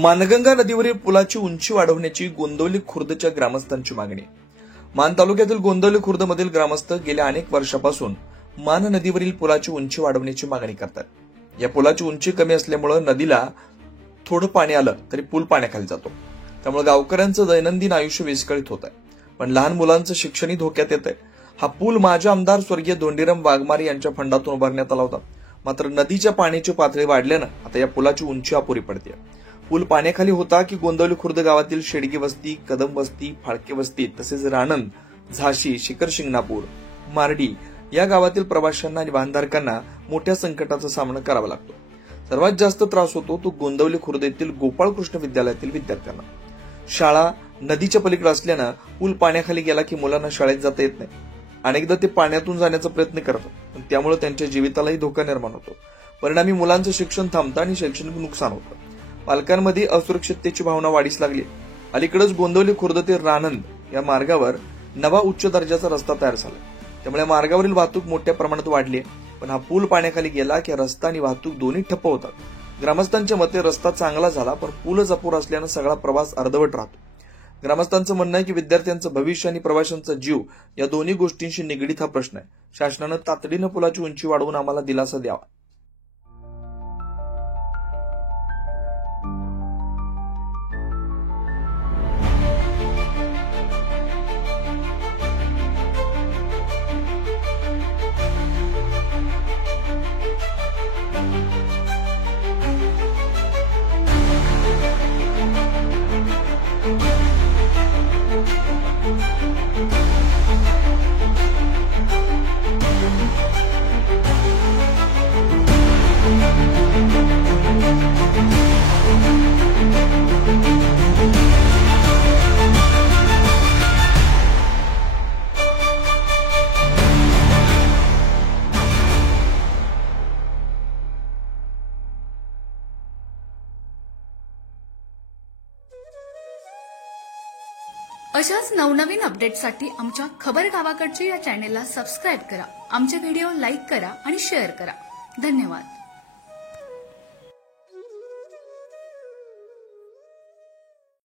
मानगंगा नदीवरील पुलाची उंची वाढवण्याची गोंदवली खुर्दच्या ग्रामस्थांची मागणी। मान तालुक्यातील गोंदवली खुर्दमधील ग्रामस्थ गेल्या अनेक वर्षापासून मान नदीवरील पुलाची उंची वाढवण्याची मागणी करतात। या पुलाची उंची कमी असल्यामुळे नदीला थोडं पाणी आलं तरी पूल पाण्याखाली जातो, त्यामुळे गावकऱ्यांचं दैनंदिन आयुष्य विस्कळीत होत आहे। पण लहान मुलांचं शिक्षणही धोक्यात येत आहे। हा पूल माजी आमदार स्वर्गीय धोंडीराम वाघमारे यांच्या फंडातून उभारण्यात आला होता, मात्र नदीच्या पाण्याची पातळी वाढल्यानं आता या पुलाची उंची अपुरी पडते। पूल पाण्याखाली होता की गोंदवली खुर्द गावातील शेडगी वस्ती, कदम वस्ती, फाळके वस्ती तसेच राणंद, झाशी, शिखर शिंगणापूर, मार्डी या गावातील प्रवाशांना आणि वाहनधारकांना मोठ्या संकटाचा सामना करावा लागतो। सर्वात जास्त त्रास होतो तो गोंदवली खुर्द येथील गोपाळकृष्ण विद्यालयातील विद्यार्थ्यांना। शाळा नदीच्या पलीकडे असल्यानं पूल पाण्याखाली गेला की मुलांना शाळेत जाता येत नाही। अनेकदा ते पाण्यातून जाण्याचा प्रयत्न करतात, पण त्यामुळे त्यांच्या जीवितालाही धोका निर्माण होतो। परिणामी मुलांचं शिक्षण थांबतं आणि शैक्षणिक नुकसान होतं। पालकांमध्ये असुरक्षिततेची भावना वाढीस लागली। अलीकडेच गोंदवली खुर्द ते राणंद या मार्गावर नवा उच्च दर्जाचा रस्ता तयार झाला, त्यामुळे मार्गावरील वाहतूक मोठ्या प्रमाणात वाढली आहे। पण हा पूल पाण्याखाली गेला की रस्ता आणि वाहतूक दोन्ही ठप्प होतात। ग्रामस्थांच्या मते रस्ता चांगला झाला पण पूलच अपुरा असल्यानं सगळा प्रवास अर्धवट राहतो। ग्रामस्थांचं म्हणणं आहे की विद्यार्थ्यांचं भविष्य आणि प्रवाशांचा जीव या दोन्ही गोष्टींशी निगडीत हा प्रश्न आहे। शासनानं तातडीनं पुलाची उंची वाढवून आम्हाला दिलासा द्यावा। अशाच नवनवीन अपडेटसाठी आमच्या खबर गावाकडच्या या चॅनेलला सबस्क्राईब करा, आमचे व्हिडिओ लाईक करा आणि शेअर करा। धन्यवाद।